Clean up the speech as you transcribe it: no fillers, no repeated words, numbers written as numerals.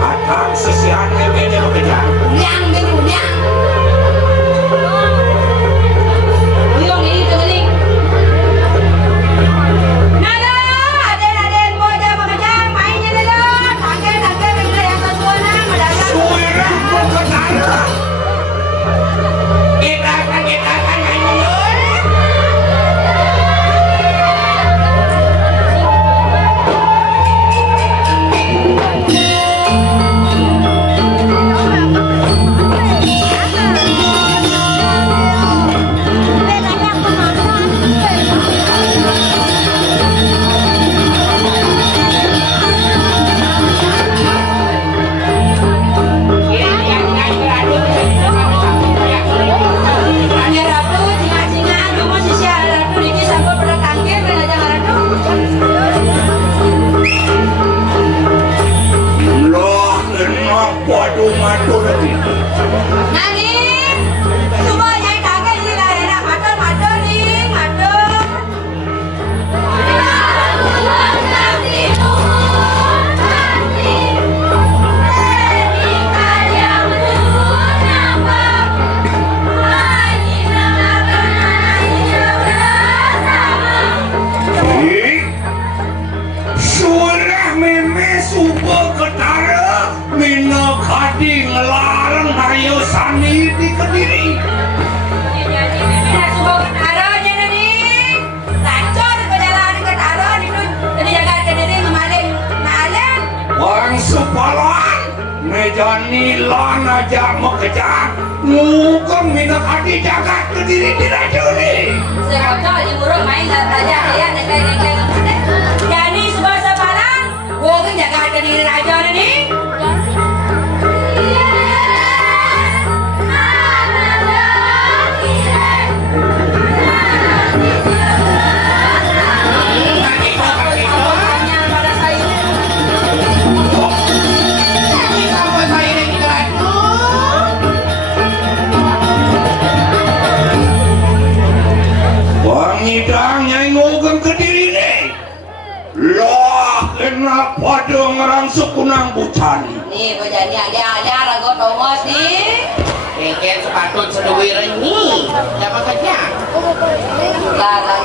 Atang sesian ini bekerja. Nyang dulu nyang. Uyong ini temeling. Nada, aden boja bekerja mainnya dulu. Tangke bekerja yang kesuana mendadak. Suirah bekerja. Kita akan nyanyi. Waduh madu lagi. Nani, semua yang kakek ini lah enak matur nih, matur. Surah meme subuh ketara mina kadi ngelarang ayo sani di Kediri. Subuh ketaronya nih, tacor perjalanan ketaroan itu jadi jaga Kediri memaling nalen. Wang sepalan meja nilan aja mengejar ngukang mina kadi jaga Kediri diracuni. Sekocok di burung main raja ya nengkeng. Jadi sebuah sepalan, gua jaga Kediri raja nih. Ngidang nyai ngugeng Kediri nih lah kena pada ngerang sukunang bucani Nih bojani ada rago tongos nih Keken sepatut seduwi renyi. Siapa kerja? lah